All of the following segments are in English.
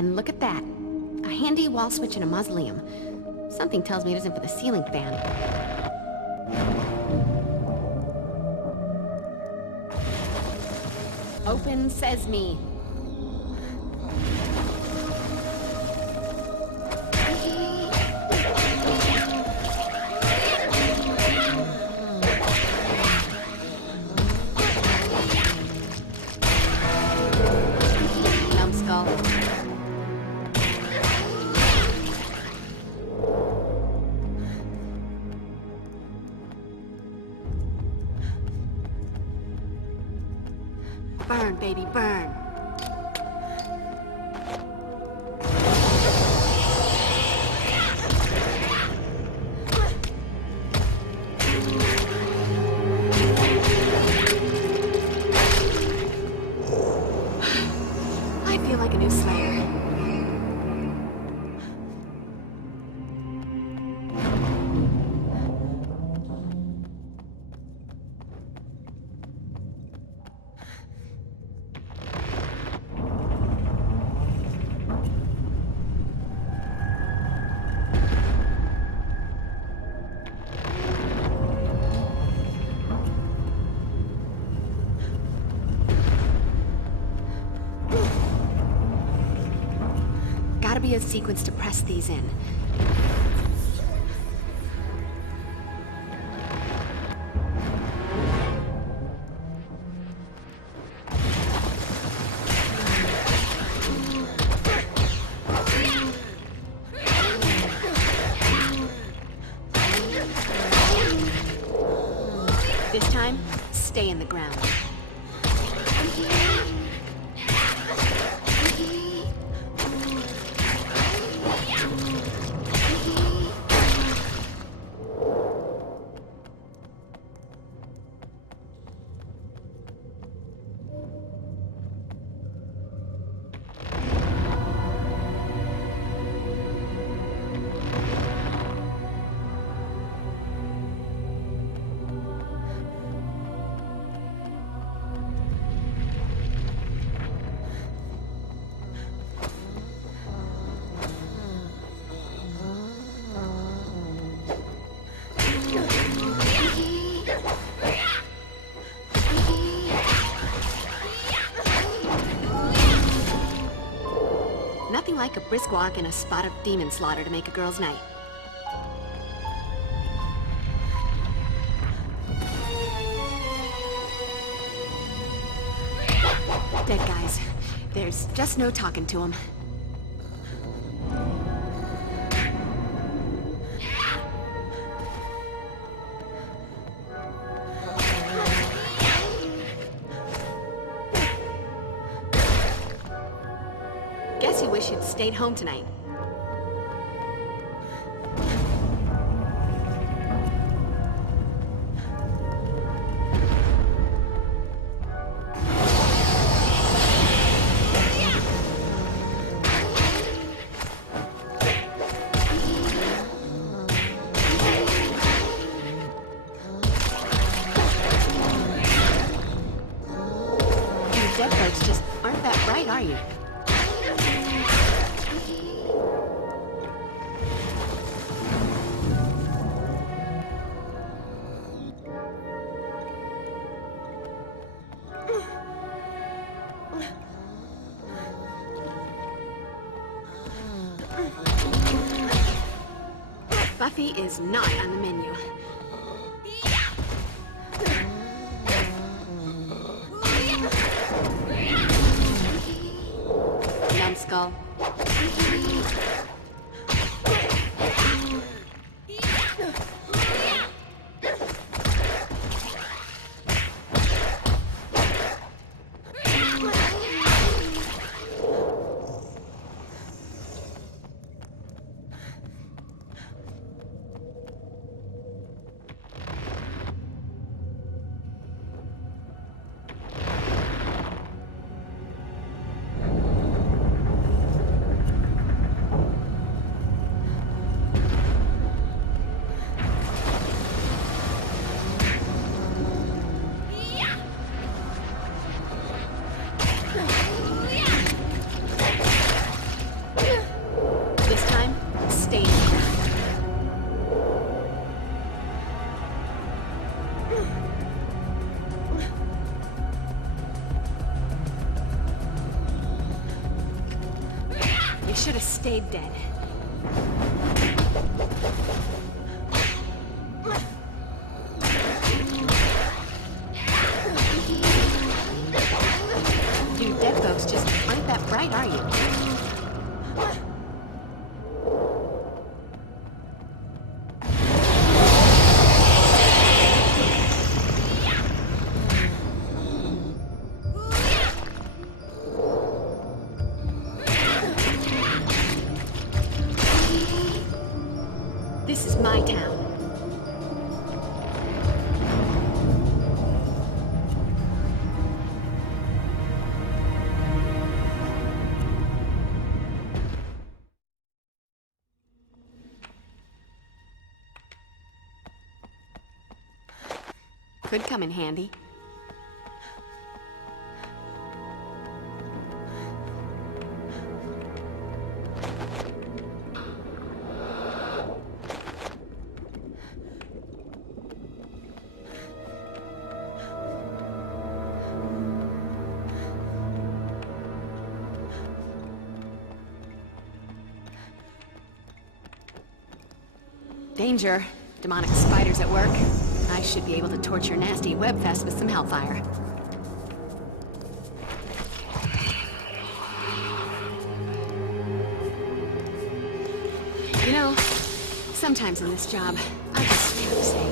And look at that. A handy wall switch in a mausoleum. Something tells me it isn't for the ceiling fan. Open sesame. Numbskull. Burn, baby, burn. I feel like a new Slayer. Gotta be a sequence to press these in. This time, stay in the ground. Nothing like a brisk walk and a spot of demon slaughter to make a girl's night. Dead guys. There's just no talking to them. Guess you wish you'd stayed home tonight. You dead folks just aren't that bright, are you? Buffy is not on the menu. Numbskull. should have stayed dead. You dead folks just aren't that bright, are you? This is my town. Could come in handy. Danger. Demonic spiders at work. I should be able to torch your nasty webfest with some hellfire. You know, sometimes in this job, I just have to say...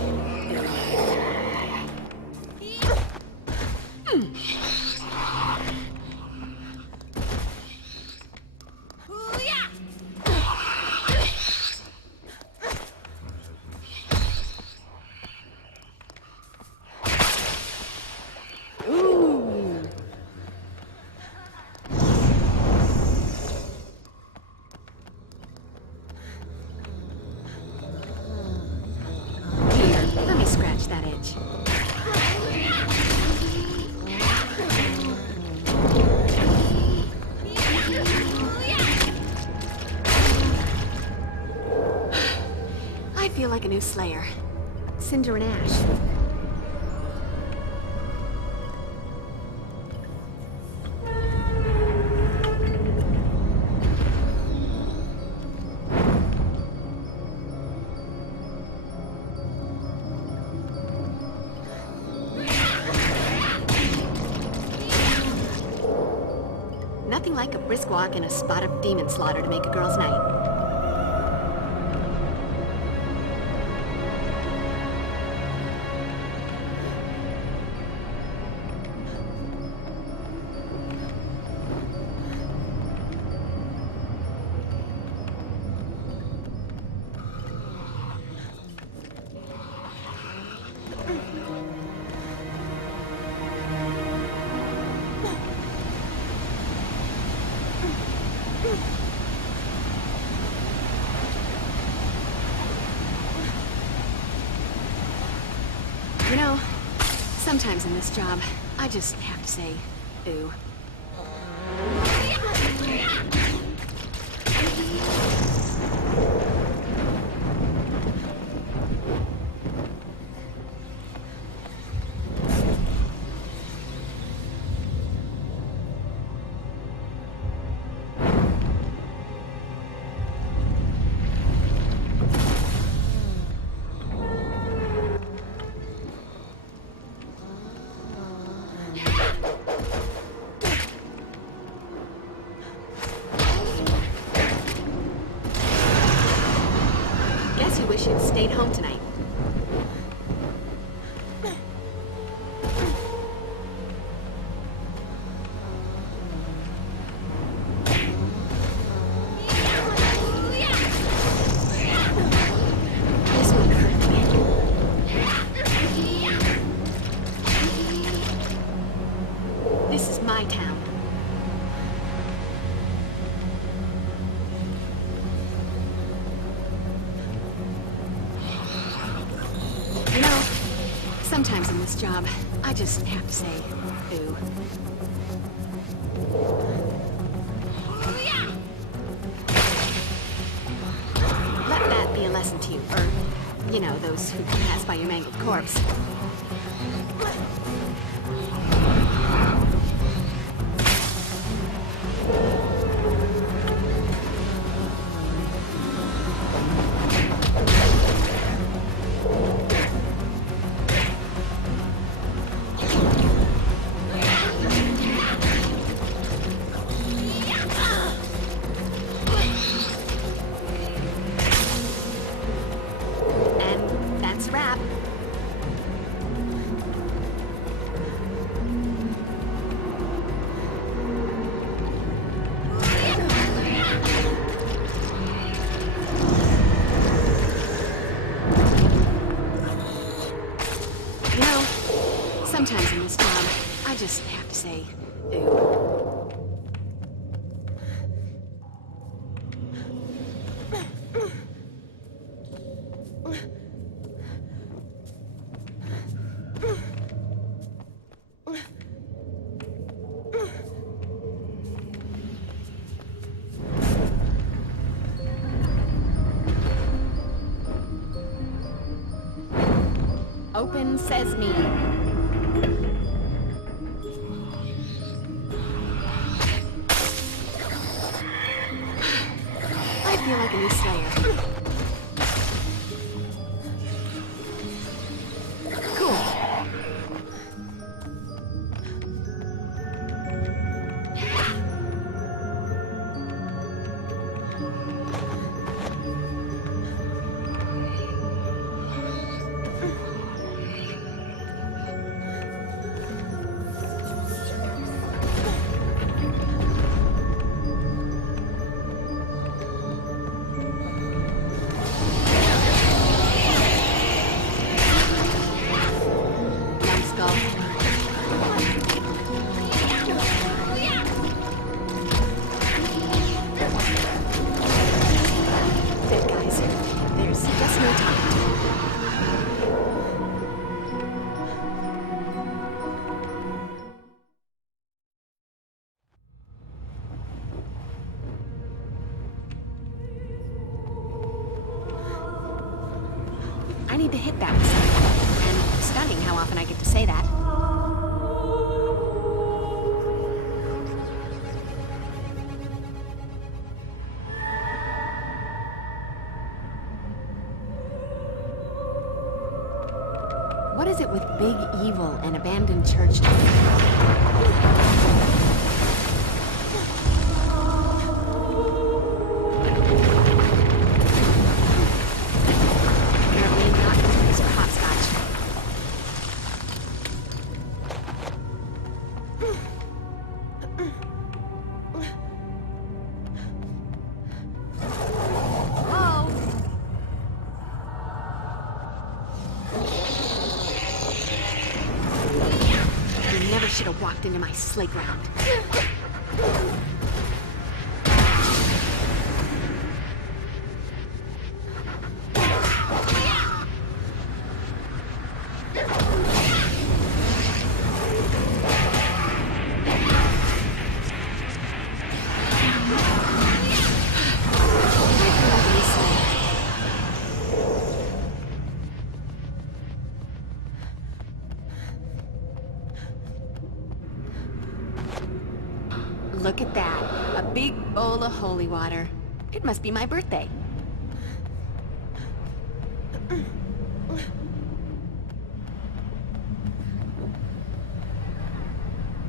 that edge. I feel like a new Slayer. Cinder and Ash. Nothing like a brisk walk and a spot of demon slaughter to make a girl's night. You know, sometimes in this job, I just have to say, ooh. Guess you wish you'd stayed home tonight. This would hurt me. This is my town. You know, sometimes in this job, I just have to say, ooh. Let that be a lesson to you, or, you know, those who pass by your mangled corpse. sometimes in this town, I just have to say, ooh. Open sesame. I feel like a new Slayer. Cool. I need to hit that. And stunning how often I get to say that. What is it with big evil and abandoned churches? Should have walked into my sleigh ground. Look at that. A big bowl of holy water. It must be my birthday.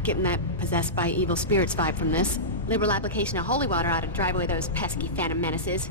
Getting that possessed by evil spirits vibe from this. Liberal application of holy water ought to drive away those pesky phantom menaces.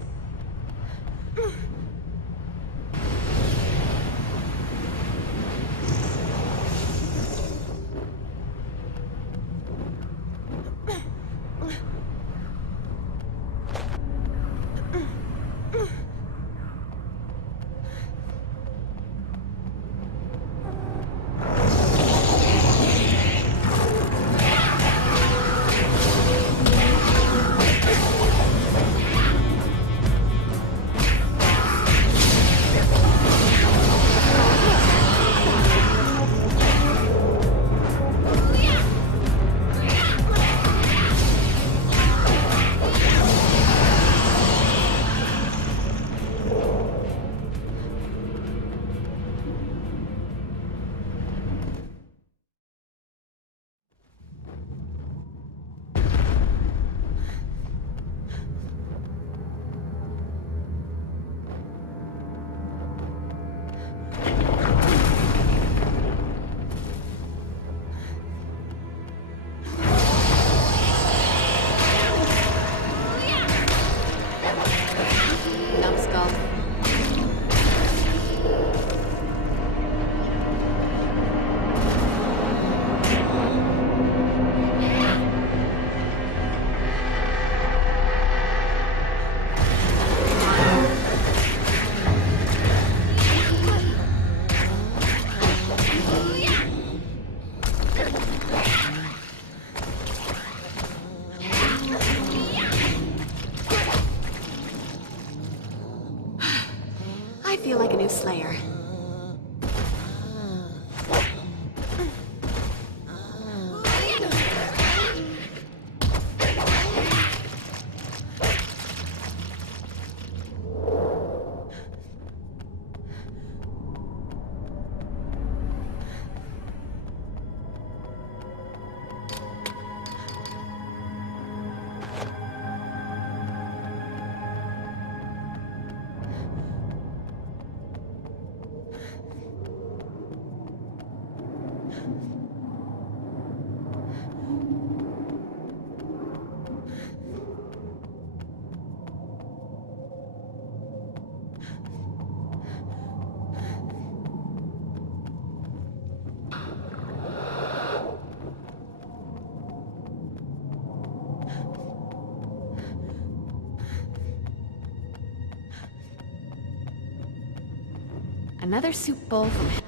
Another soup bowl from hell.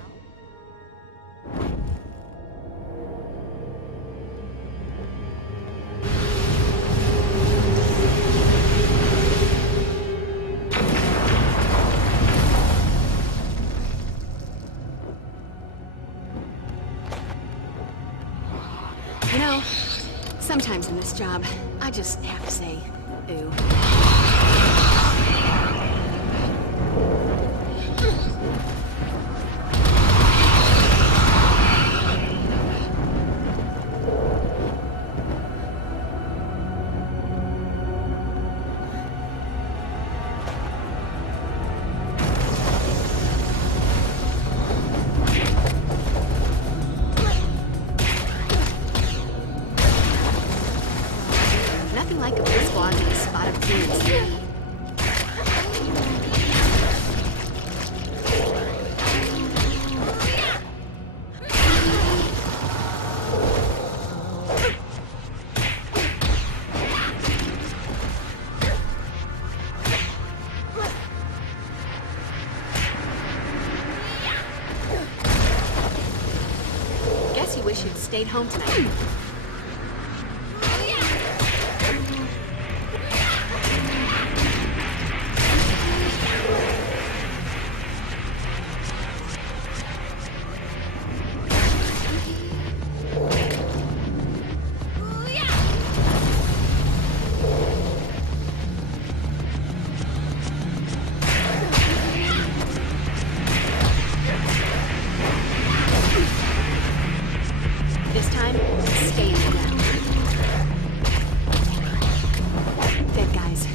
You know, sometimes in this job, I just have to say, ooh. Nothing like a big squad with a spot of tears. Guess you wish you'd stayed home tonight. This time, stay in the ground. Dead guys.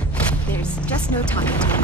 There's just no talking to them.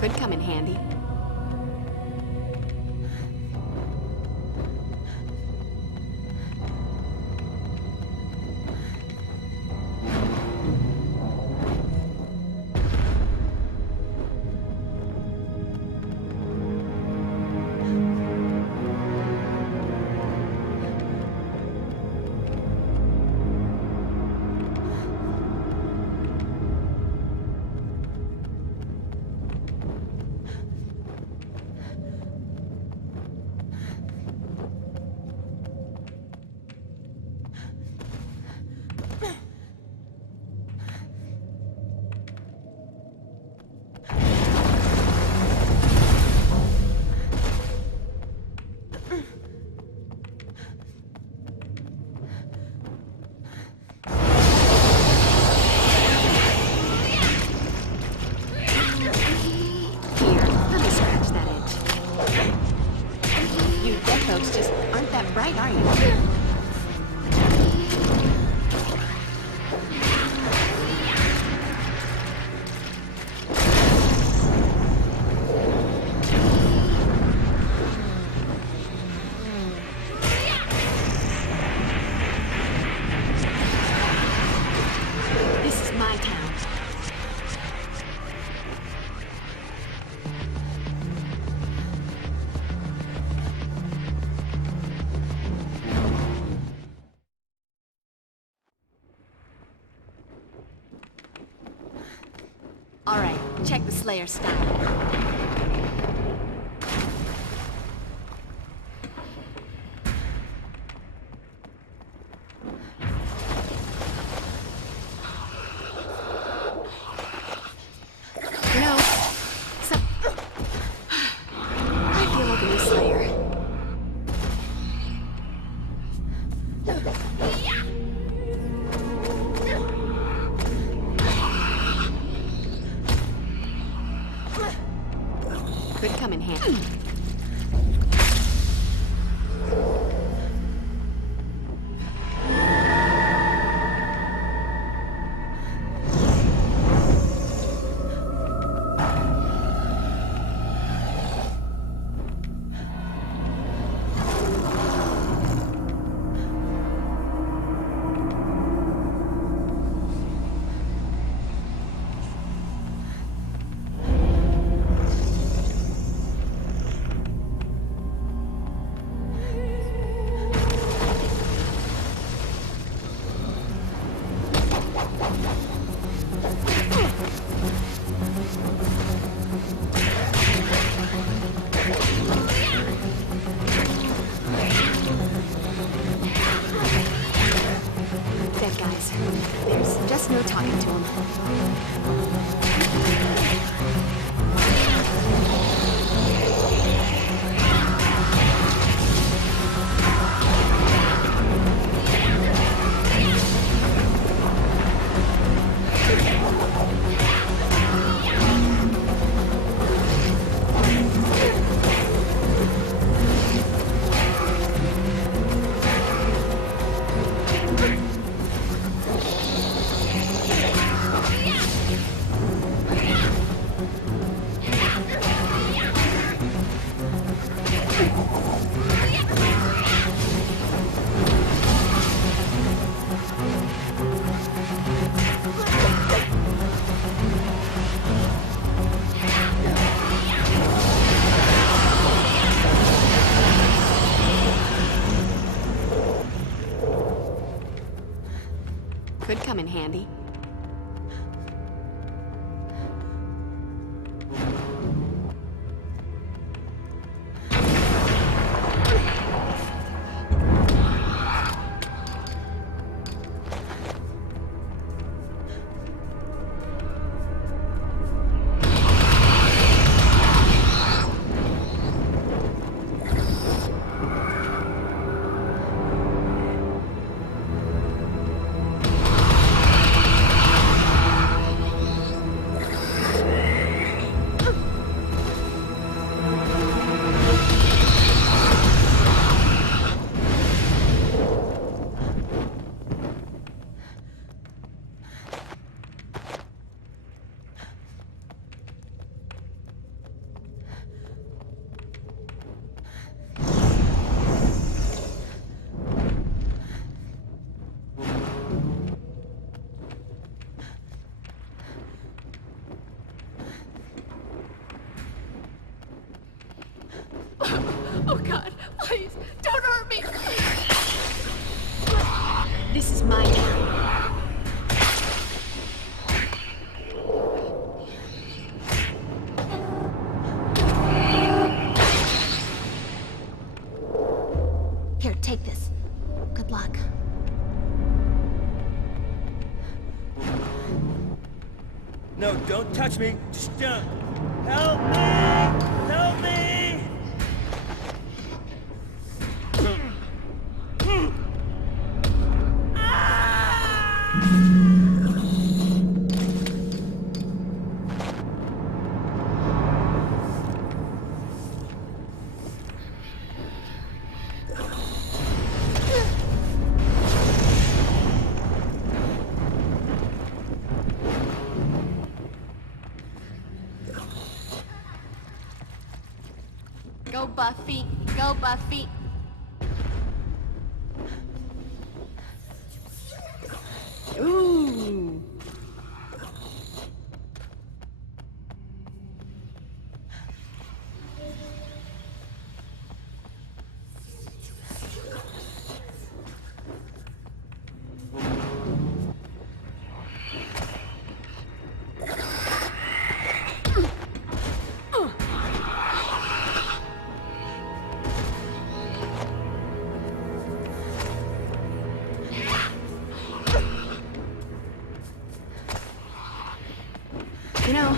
Could come in handy. All right, check the Slayer style. You know, I feel like a new Slayer. Could come in handy. Dead guys. There's just no talking to them. Could come in handy. Oh God, please, don't hurt me! This is my area. Here, take this. Good luck. No, don't touch me. Just don't. Help me! Help me! Go Buffy, go Buffy. Ooh. You know,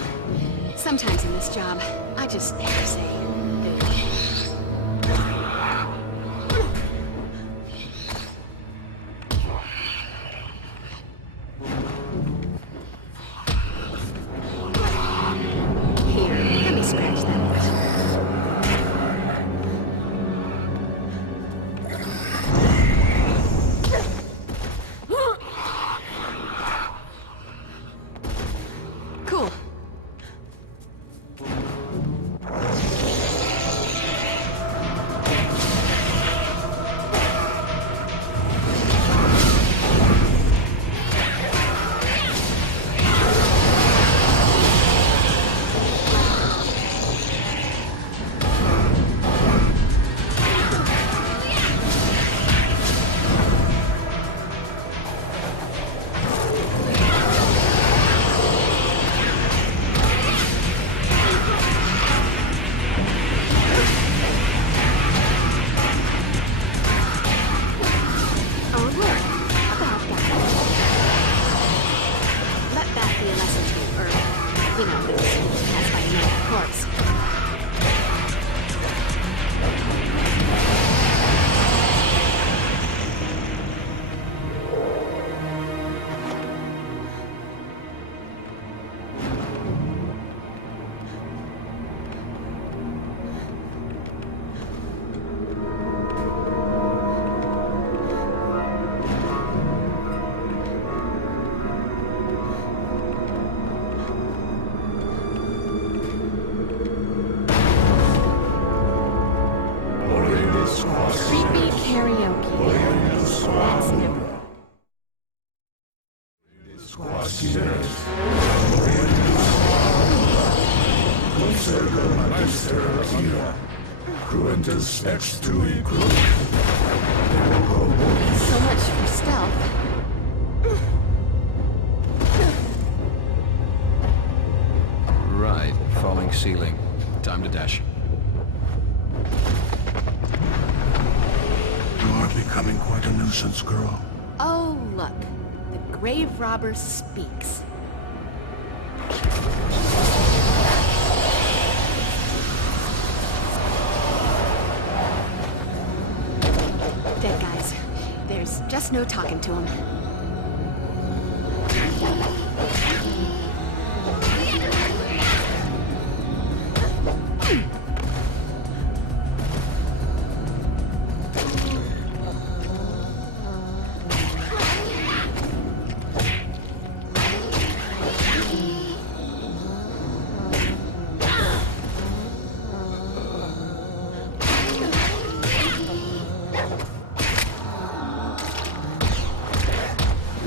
sometimes in this job, I just have to say, here, let me scratch that. Cool. You know, that's why you know that corpse. Creepy karaoke. That's new. So much for stealth. Right, falling ceiling. Time to dash. You are becoming quite a nuisance, girl. Oh, look. The grave robber speaks. Dead guys. There's just no talking to him.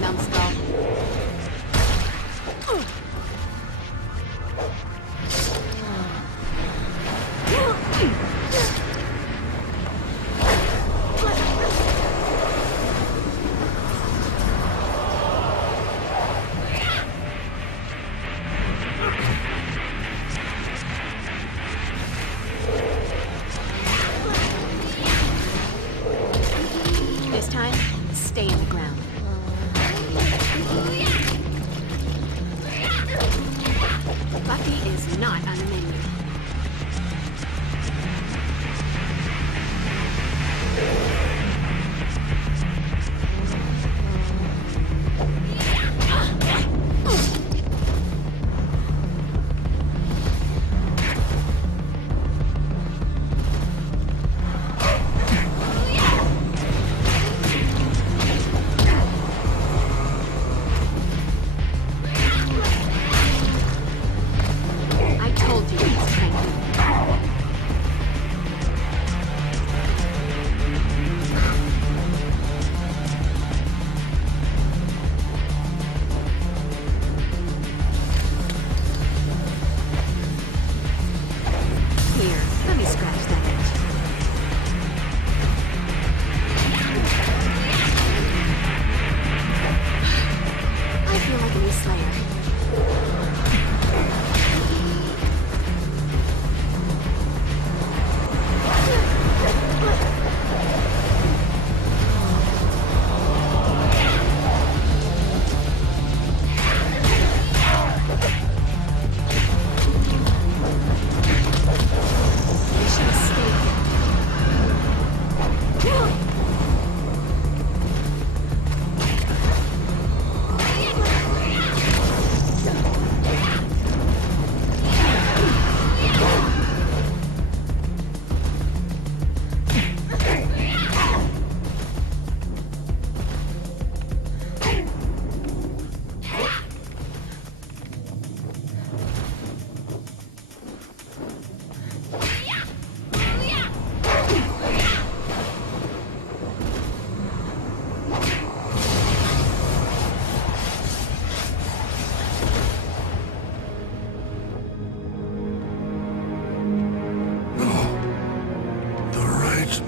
Numbskull. This time, stay in the ground. Buffy is not on the menu. I told you.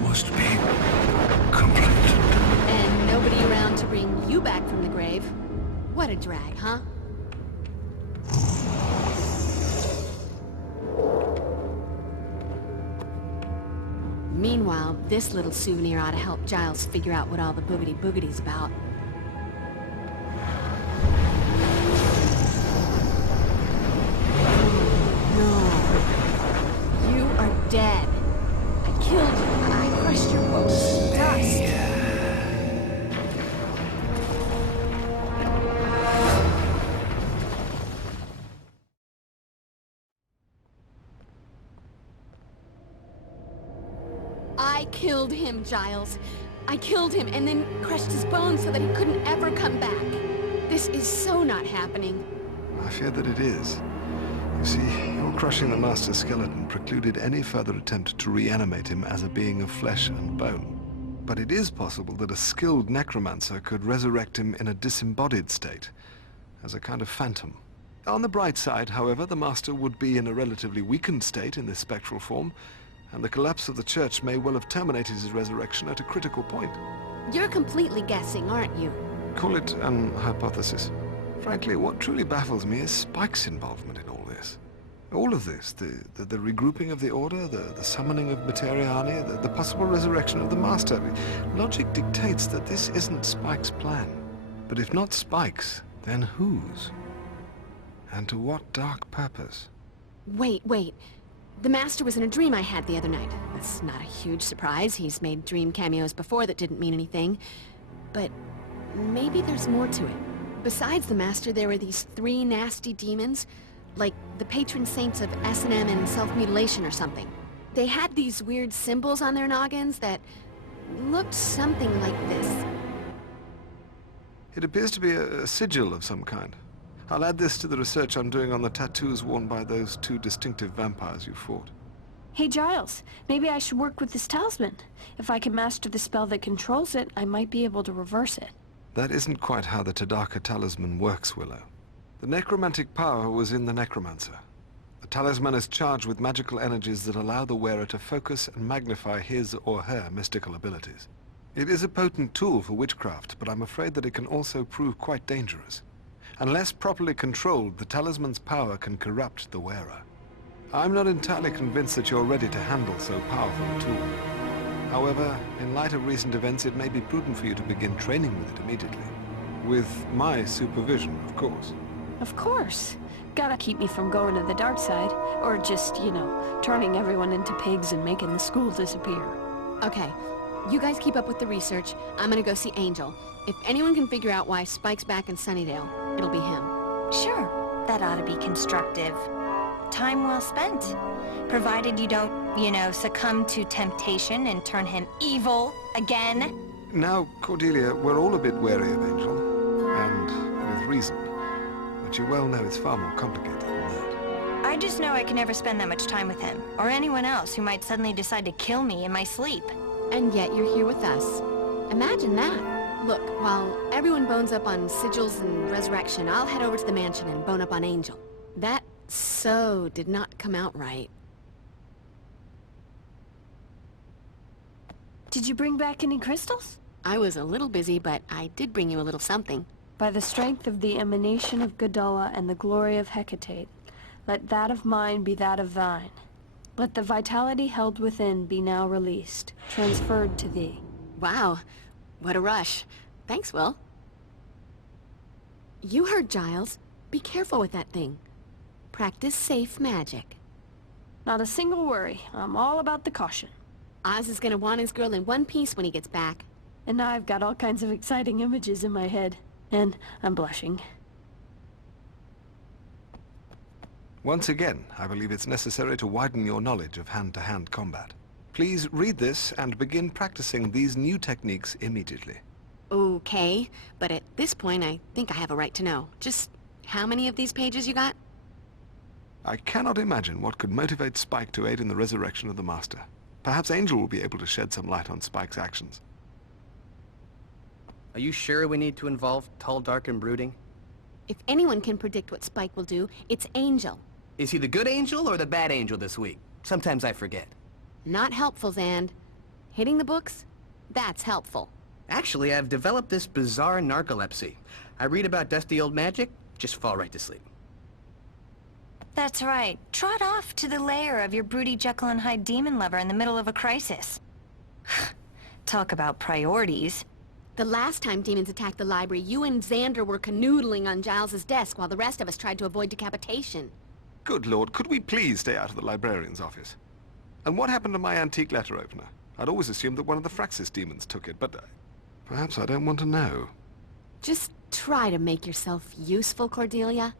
must be complete. And nobody around to bring you back from the grave. What a drag, huh? Meanwhile, this little souvenir ought to help Giles figure out what all the boogity-boogity's about. No. You are dead. I killed you. I crushed your bones to dust. I killed him, Giles. I killed him and then crushed his bones so that he couldn't ever come back. This is so not happening. I fear that it is. You see, your crushing the Master's skeleton precluded any further attempt to reanimate him as a being of flesh and bone. But it is possible that a skilled necromancer could resurrect him in a disembodied state, as a kind of phantom. On the bright side, however, the Master would be in a relatively weakened state in this spectral form, and the collapse of the church may well have terminated his resurrection at a critical point. You're completely guessing, aren't you? Call it an hypothesis. Frankly, what truly baffles me is Spike's involvement in all this. All of this, the regrouping of the Order, the summoning of Materiani, the possible resurrection of the Master. Logic dictates that this isn't Spike's plan. But if not Spike's, then whose? And to what dark purpose? Wait. The Master was in a dream I had the other night. That's not a huge surprise. He's made dream cameos before that didn't mean anything. But maybe there's more to it. Besides the Master, there were these 3 nasty demons, like the patron saints of S&M and self-mutilation or something. They had these weird symbols on their noggins that looked something like this. It appears to be a sigil of some kind. I'll add this to the research I'm doing on the tattoos worn by those 2 distinctive vampires you fought. Hey, Giles, maybe I should work with this talisman. If I can master the spell that controls it, I might be able to reverse it. That isn't quite how the Tadaka talisman works, Willow. The necromantic power was in the necromancer. The talisman is charged with magical energies that allow the wearer to focus and magnify his or her mystical abilities. It is a potent tool for witchcraft, but I'm afraid that it can also prove quite dangerous. Unless properly controlled, the talisman's power can corrupt the wearer. I'm not entirely convinced that you're ready to handle so powerful a tool. However, in light of recent events, it may be prudent for you to begin training with it immediately. With my supervision, of course. Of course. Gotta keep me from going to the dark side. Or just, turning everyone into pigs and making the school disappear. Okay, you guys keep up with the research. I'm gonna go see Angel. If anyone can figure out why Spike's back in Sunnydale, it'll be him. Sure, that ought to be constructive. Time well spent. Provided you don't, succumb to temptation and turn him evil again. Now, Cordelia, we're all a bit wary of Angel, and with reason. But you well know it's far more complicated than that. I just know I can never spend that much time with him, or anyone else who might suddenly decide to kill me in my sleep. And yet you're here with us. Imagine that. Look, while everyone bones up on sigils and resurrection, I'll head over to the mansion and bone up on Angel. That so did not come out right. Did you bring back any crystals? I was a little busy, but I did bring you a little something. By the strength of the emanation of Gadala and the glory of Hecate, let that of mine be that of thine. Let the vitality held within be now released, transferred to thee. Wow, what a rush. Thanks, Will. You heard Giles. Be careful with that thing. Practice safe magic. Not a single worry. I'm all about the caution. Oz is gonna want his girl in one piece when he gets back. And now I've got all kinds of exciting images in my head. And I'm blushing. Once again, I believe it's necessary to widen your knowledge of hand-to-hand combat. Please read this and begin practicing these new techniques immediately. Okay, but at this point I think I have a right to know. Just how many of these pages you got? I cannot imagine what could motivate Spike to aid in the resurrection of the Master. Perhaps Angel will be able to shed some light on Spike's actions. Are you sure we need to involve Tall, Dark, and Brooding? If anyone can predict what Spike will do, it's Angel. Is he the good angel or the bad angel this week? Sometimes I forget. Not helpful, Zand. Hitting the books? That's helpful. Actually, I've developed this bizarre narcolepsy. I read about dusty old magic, just fall right to sleep. That's right. Trot off to the lair of your broody Jekyll and Hyde demon lover in the middle of a crisis. Talk about priorities. The last time demons attacked the library, you and Xander were canoodling on Giles's desk while the rest of us tried to avoid decapitation. Good lord, could we please stay out of the librarian's office? And what happened to my antique letter opener? I'd always assumed that one of the Fraxis demons took it, but perhaps I don't want to know. Just try to make yourself useful, Cordelia.